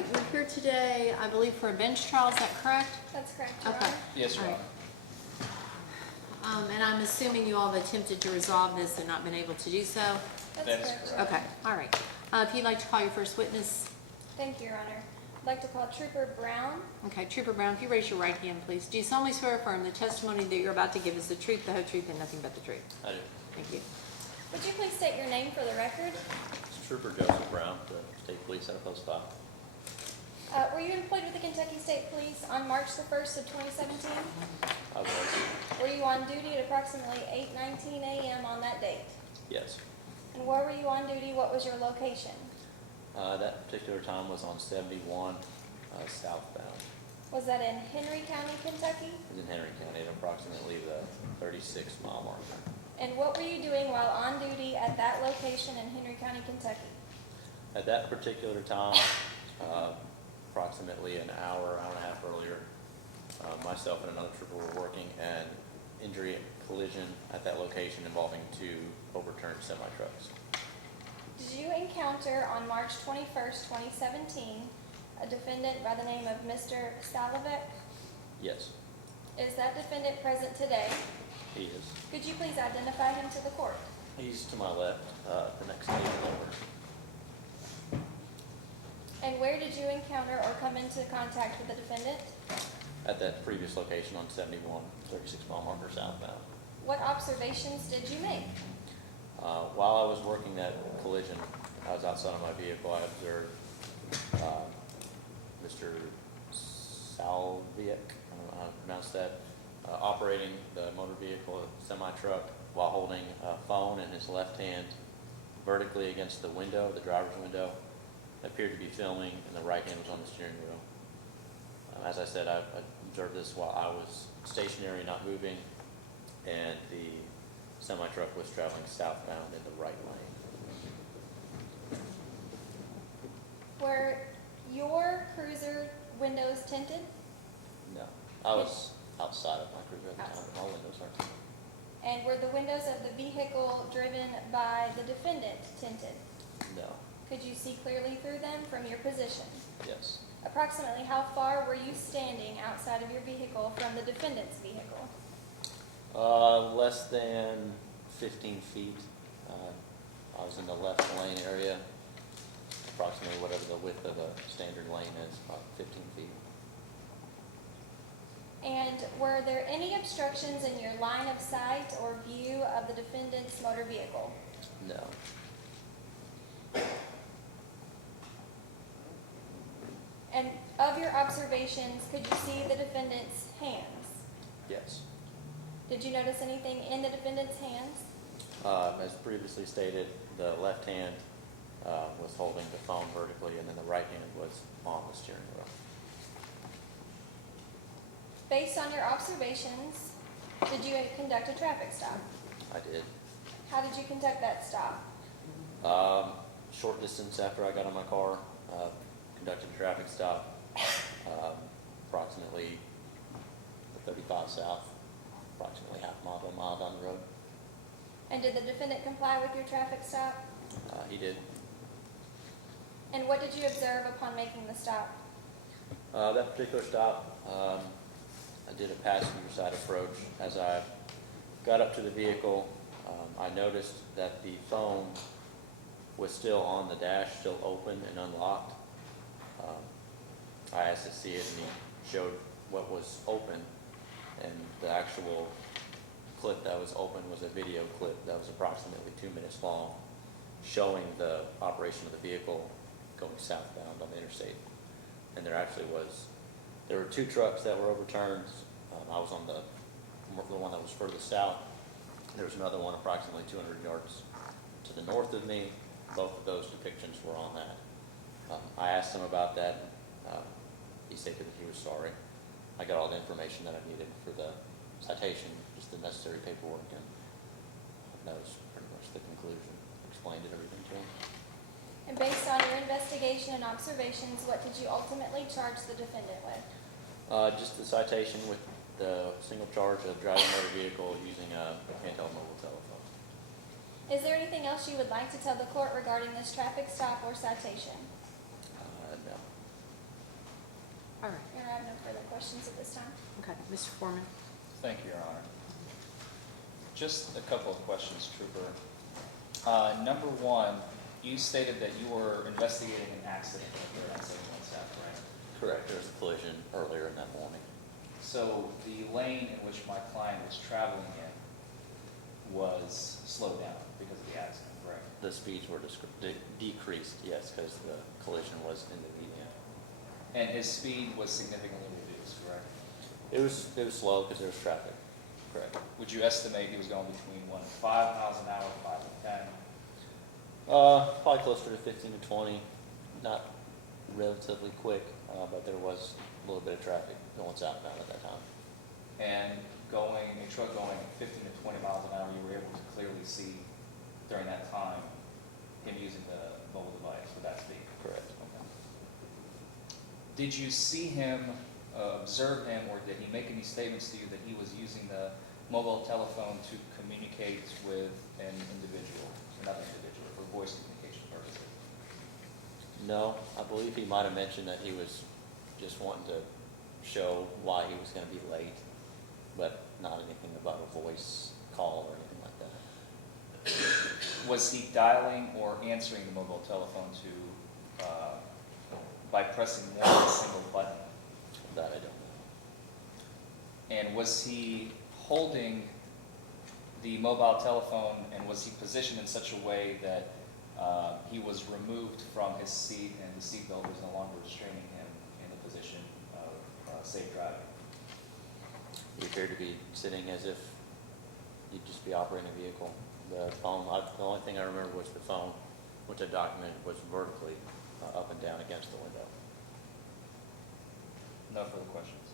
right, you're here today, I believe, for a bench trial, is that correct? That's correct, Your Okay. Honor. Yes, Your All Honor. right. And I'm assuming you all have attempted to resolve this and not been able to do so? That's That is correct, Your correct. Honor. Okay, all right. If you'd like to call your first witness. Thank you, Your Honor. I'd like to call Trooper Brown. Okay, Trooper Brown, if you raise your right hand, please. Do you solemnly swear or affirm the testimony that you're about to give is the truth, the whole truth, and nothing but the truth? I do. Thank you. Would you please state your name for the record? It's Trooper Joseph Brown, the State Police out of Post 5. Were you employed with the Kentucky State Police on March the 1st of 2017? I was. Were you on duty at approximately 8:19 a.m. on that date? Yes. And where were you on duty? What was your location? That particular time was on 71 southbound. Was that in Henry County, Kentucky? It was in Henry County at approximately the 36-mile mark. And what were you doing while on duty at that location in Henry County, Kentucky? At that particular time, approximately an hour and a half earlier, myself and another trooper were working an injury collision at that location involving two overturned semi-trucks. Did you encounter on March 21st, 2017, a defendant by the name of Mr. Salovek? Yes, Is that defendant present today? he is. Could you please identify him to the court? He's to my left, the next table over. And where did you encounter or come into contact with the defendant? At that previous location on 71, 36-mile marker southbound. What observations did you make? While I was working that collision, I was outside of my vehicle. I observed Mr. Salviak, I don't know how to pronounce that, operating the motor vehicle, a semi-truck, while holding a phone in his left hand vertically against the window, the driver's window. Appeared to be filming, and the right hand was on the steering wheel. As I said, I observed this while I was stationary, not moving, and the semi-truck was traveling southbound in the right lane. Were your cruiser windows tinted? No, I was outside of my cruiser at the time, but all windows are tinted. And were the windows of the vehicle driven by the defendant tinted? No, Could you see clearly through them from your position? yes. Approximately how far were you standing outside of your vehicle from the defendant's vehicle? Less than 15 feet. I was in the left lane area, approximately whatever the width of a standard lane is, about 15 feet. And were there any obstructions in your line of sight or view of the defendant's motor vehicle? No. And of your observations, could you see the defendant's hands? Yes. Did you notice anything in the defendant's hands? As previously stated, the left hand was holding the phone vertically, and then the right hand was on the steering wheel. Based on your observations, did you conduct a traffic stop? I did. How did you conduct that stop? Short distance after I got in my car, conducted a traffic stop, approximately 35 south, approximately half a mile to a mile down the road. And did the defendant comply with your traffic stop? He did. And what did you observe upon making the stop? That particular stop, I did a passenger side approach. As I got up to the vehicle, I noticed that the phone was still on the dash, still open and unlocked. I asked to see it, and he showed what was open, and the actual clip that was open was a video clip that was approximately 2 minutes long, showing the operation of the vehicle going southbound on the interstate. And there were two trucks that were overturned. I was on the one that was further south. There was another one approximately 200 yards to the north of me. Both of those depictions were on that. I asked him about that. He stated that he was sorry. I got all the information that I needed for the citation, just the necessary paperwork, and that was pretty much the conclusion. Explained everything to him. And based on your investigation and observations, what did you ultimately charge the defendant with? Just the citation with the single charge of driving a motor vehicle using a handheld mobile telephone. Is there anything else you would like to tell the court regarding this traffic stop or citation? No. no further questions at this time. Okay, Mr. Forman? Thank you, Your Honor. Just a couple of questions, Trooper. Number one, you stated that you were investigating an accident at 971 South, right? Correct, there was a collision earlier in that morning. So the lane in which my client was traveling in was slowed down because of the accident, correct? The speeds were decreased, yes, because the collision was in the median. And his speed was significantly reduced, correct? It was slow because there was traffic. Correct. Would you estimate he was going between 1 and 5 miles an hour, 5 and 10? Probably closer to 15 to 20, not relatively quick, but there was a little bit of traffic going southbound at that time. And a truck going 15 to 20 miles an hour, you were able to clearly see during that time him using the mobile device with that speed? Correct. Okay. Did you see him, observe him, or did he make any statements to you that he was using the mobile telephone to communicate with an individual, another individual, for voice communication purposes? No, I believe he might have mentioned that he was just wanting to show why he was going to be late, but not anything about a voice call or anything like that. Was he dialing or answering the mobile telephone by pressing more than a single button? That I don't know. And was he holding the mobile telephone, and was he positioned in such a way that he was removed from his seat and the seatbelt was no longer restraining him in the position of safe driving? He appeared to be sitting as if he'd just be operating a vehicle. The phone, the only thing I remember was the phone, which I documented was vertically up and down against the window. No further questions.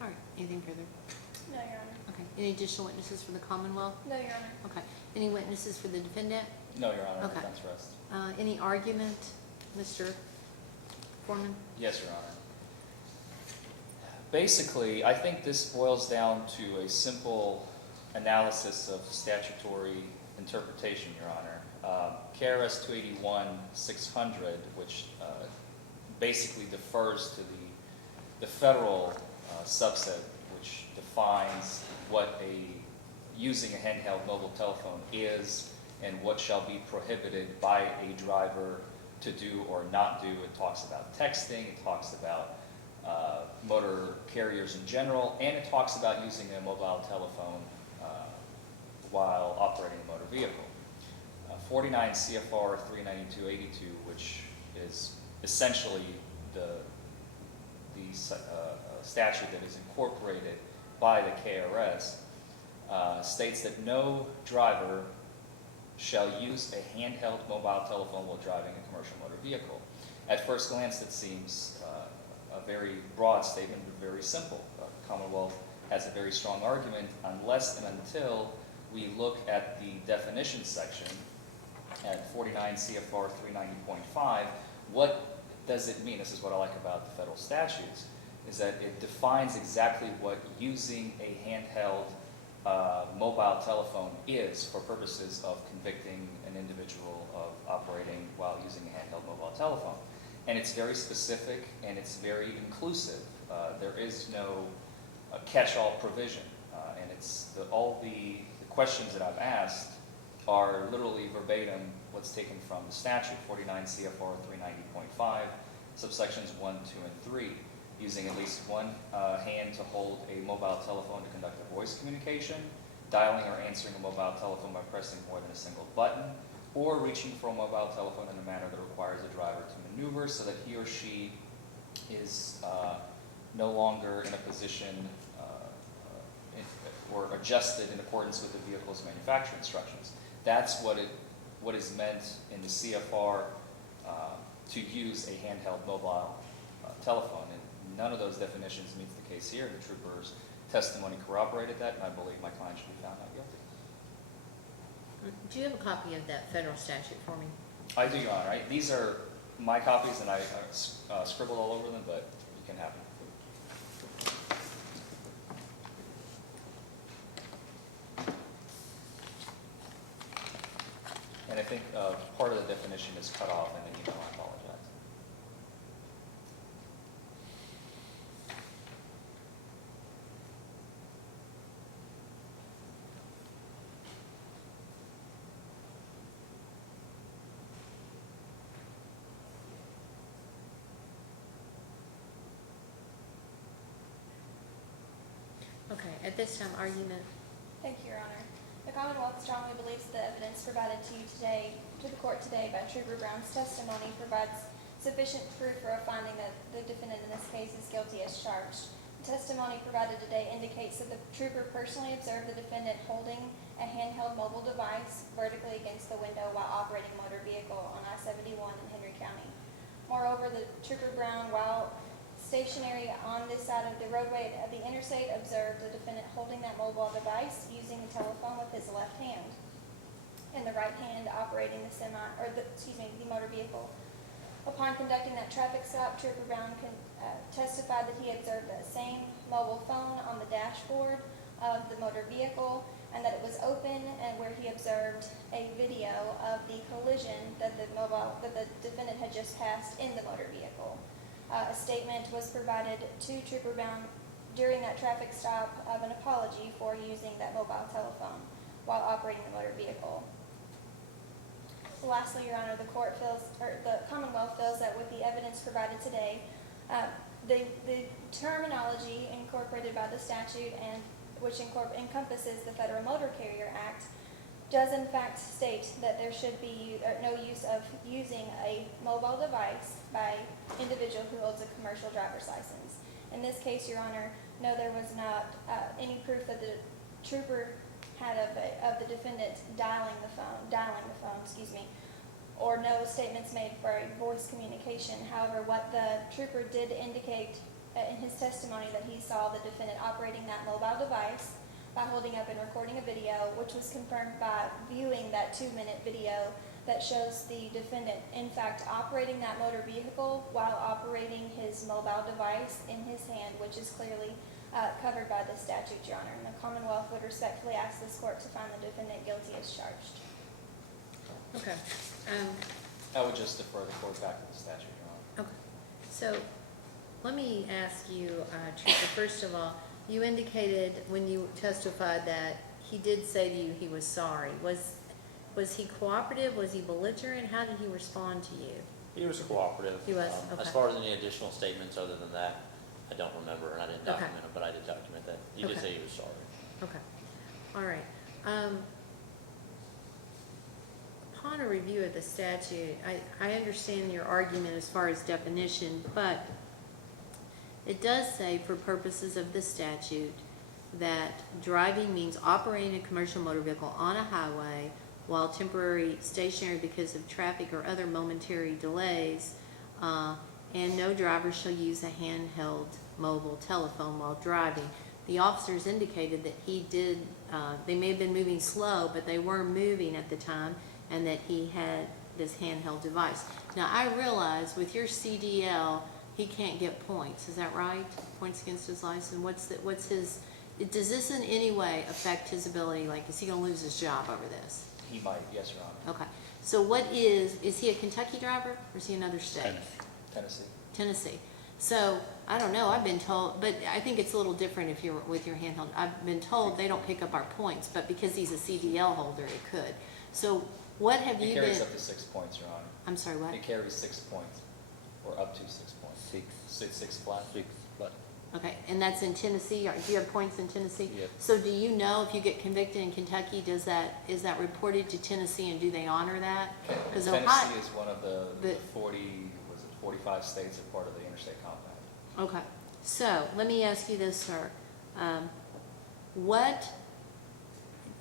All right, anything further? No, Your Honor. Okay, any additional witnesses for the Commonwealth? No, Your Honor. Okay, any witnesses for the defendant? No, Your Honor. Okay. Defense rest. Any argument, Mr. Foreman? Yes, Your Honor. Basically, I think this boils down to a simple analysis of statutory interpretation, Your Honor. KRS 281-600, which basically defers to the federal subset, which defines what using a handheld mobile telephone is and what shall be prohibited by a driver to do or not do. It talks about texting, it talks about motor carriers in general, and it talks about using a mobile telephone while operating a motor vehicle. 49 CFR 392.82, which is essentially the statute that is incorporated by the KRS, states that no driver shall use a handheld mobile telephone while driving a commercial motor vehicle. At first glance, that seems a very broad statement, but very simple. Commonwealth has a very strong argument unless and until we look at the definition section at 49 CFR 390.5. What does it mean? This is what I like about the federal statutes, is that it defines exactly what using a handheld mobile telephone is for purposes of convicting an individual of operating while using a handheld mobile telephone. And it's very specific and it's very inclusive. There is no catch-all provision. And it's all the questions that I've asked are literally verbatim what's taken from the statute, 49 CFR 390.5, subsections 1, 2, and 3, using at least one hand to hold a mobile telephone to conduct a voice communication, dialing or answering a mobile telephone by pressing more than a single button, or reaching for a mobile telephone in a manner that requires the driver to maneuver so that he or she is no longer in a position or adjusted in accordance with the vehicle's manufacturer instructions. That's what is meant in the CFR to use a handheld mobile telephone. And none of those definitions meets the case here. The trooper's testimony corroborated that, and I believe my client should be found not guilty. Do you have a copy of that federal statute for me? I do, Your Honor. These are my copies, and I scribbled all over them, but you can have them. And I think part of the definition is cut off in the email. I apologize. Okay, at this time, argument. Thank you, Your Honor. The Commonwealth strongly believes the evidence provided to you today, to the court today by Trooper Brown's testimony provides sufficient proof for a finding that the defendant in this case is guilty as charged. The testimony provided today indicates that the trooper personally observed the defendant holding a handheld mobile device vertically against the window while operating a motor vehicle on I-71 in Henry County. Moreover, the Trooper Brown, while stationary on this side of the roadway of the interstate, observed the defendant holding that mobile device using the telephone with his left hand and the right hand operating the motor vehicle. Upon conducting that traffic stop, Trooper Brown testified that he observed the same mobile phone on the dashboard of the motor vehicle and that it was open, and where he observed a video of the collision that the defendant had just passed in the motor vehicle. A statement was provided to Trooper Brown during that traffic stop of an apology for using that mobile telephone while operating the motor vehicle. Lastly, Your Honor, the Commonwealth feels that with the evidence provided today, the terminology incorporated by the statute and which encompasses the Federal Motor Carrier Act does in fact state that there should be no use of using a mobile device by individual who holds a commercial driver's license. In this case, Your Honor, no, there was not any proof that the trooper had of the defendant dialing the phone, or no statements made for a voice communication. However, what the trooper did indicate in his testimony that he saw the defendant operating that mobile device by holding up and recording a video, which was confirmed by viewing that 2-minute video that shows the defendant in fact operating that motor vehicle while operating his mobile device in his hand, which is clearly covered by the statute, Your Honor. And the Commonwealth would respectfully ask this court to find the defendant guilty as charged. Okay. I would just defer the court back to the statute, Your Honor. Okay. So let me ask you, Trooper, first of all, you indicated when you testified that he did say to you he was sorry. Was he cooperative? Was he belligerent? How did he respond to you? He was cooperative. He was? Okay. As far as any additional statements other than that, I don't remember, and I didn't Okay. document them, but I did document that. He did Okay. say he was sorry. Okay. All right. Upon a review of the statute, I understand your argument as far as definition, but it does say for purposes of the statute that driving means operating a commercial motor vehicle on a highway while temporary stationary because of traffic or other momentary delays, and no driver shall use a handheld mobile telephone while driving. The officers indicated that he did, they may have been moving slow, but they were moving at the time, and that he had this handheld device. Now, I realize with your CDL, he can't get points. Is that right? Points against his license. What's his? Does this in any way affect his ability? Like, is he going to lose his job over this? He might, yes, Your Honor. Okay. So what is he a Kentucky driver or is he another state? Tennessee. Tennessee. So I don't know. I've been told, but I think it's a little different if you're with your handheld. I've been told they don't pick up our points, but because he's a CDL holder, it could. So what have you been? It carries up to 6 points, Your Honor. I'm sorry, what? It carries 6 points, or up to 6 points. Six flat. Okay, and that's in Tennessee. Do you have points in Tennessee? Yep. So do you know if you get convicted in Kentucky, is that reported to Tennessee, and do they honor that? Because Tennessee is one of the 45 states that are part of the interstate compact. Okay, so let me ask you this, sir.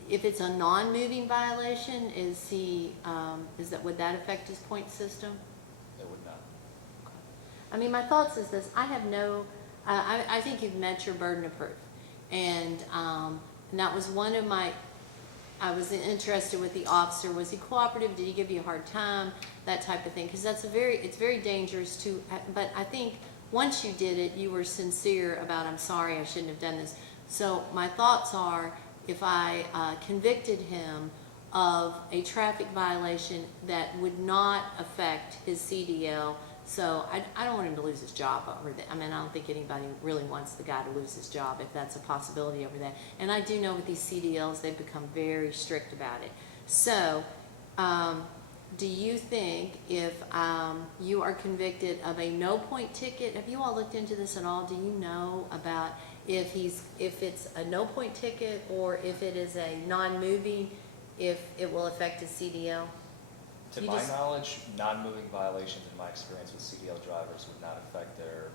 If it's a non-moving violation, would that affect his point system? It would not. I mean, my thoughts is this: I think you've met your burden of proof, and that was one of my. I was interested with the officer. Was he cooperative? Did he give you a hard time? That type of thing, because it's very dangerous to. But I think once you did it, you were sincere about, I'm sorry, I shouldn't have done this. So my thoughts are, if I convicted him of a traffic violation that would not affect his CDL. So I don't want him to lose his job over that. I mean, I don't think anybody really wants the guy to lose his job if that's a possibility over that. And I do know with these CDLs, they've become very strict about it. So do you think if you are convicted of a no-point ticket, have you all looked into this at all? Do you know about if it's a no-point ticket or if it is a non-moving, if it will affect his CDL? To You my just- knowledge, non-moving violations, in my experience with CDL drivers, would not affect their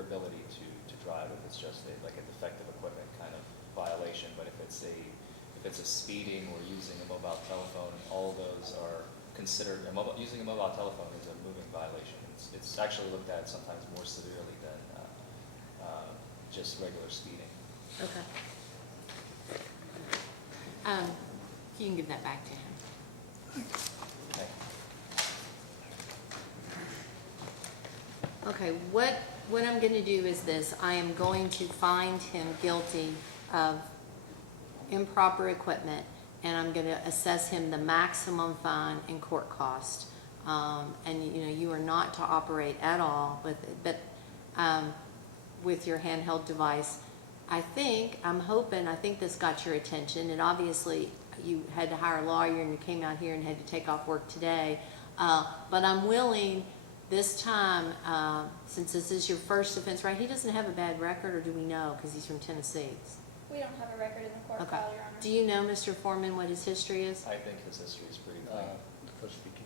ability to drive if it's just like a defective equipment kind of violation. But if it's a speeding or using a mobile telephone, all those are considered, using a mobile telephone is a moving violation. It's actually looked at sometimes more severely than just regular speeding. Okay. You can give that back to him. Okay. Okay, what I'm gonna do is this, I am going to find him guilty of improper equipment, and I'm gonna assess him the maximum fine and court cost. And you are not to operate at all with your handheld device. I think this got your attention, and obviously you had to hire a lawyer and you came out here and had to take off work today. But I'm willing this time, since this is your first offense, right? He doesn't have a bad record, or do we know, because he's from Tennessee? We don't have a record in the court Okay. file, Your Honor. Do you know, Mr. Foreman, what his history is? I think his history is pretty clean. First speaking.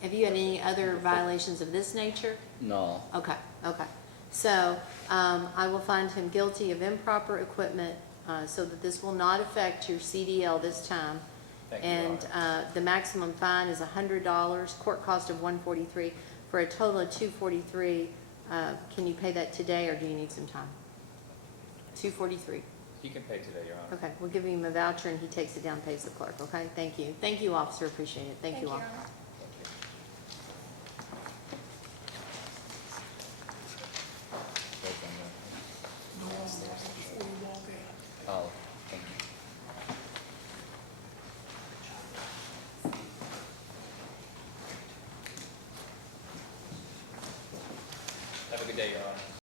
Have you had any other violations of this nature? No. Okay. So, I will find him guilty of improper equipment, so that this will not affect your CDL this time. Thank you, Your And, Honor. the maximum fine is $100, court cost of $143, for a total of $243. Can you pay that today, or do you need some time? $243. He can pay today, Your Honor. Okay, we'll give him a voucher and he takes it down, pays the clerk, okay? Thank you. Thank you, officer, appreciate it. Thank you all. Your Honor.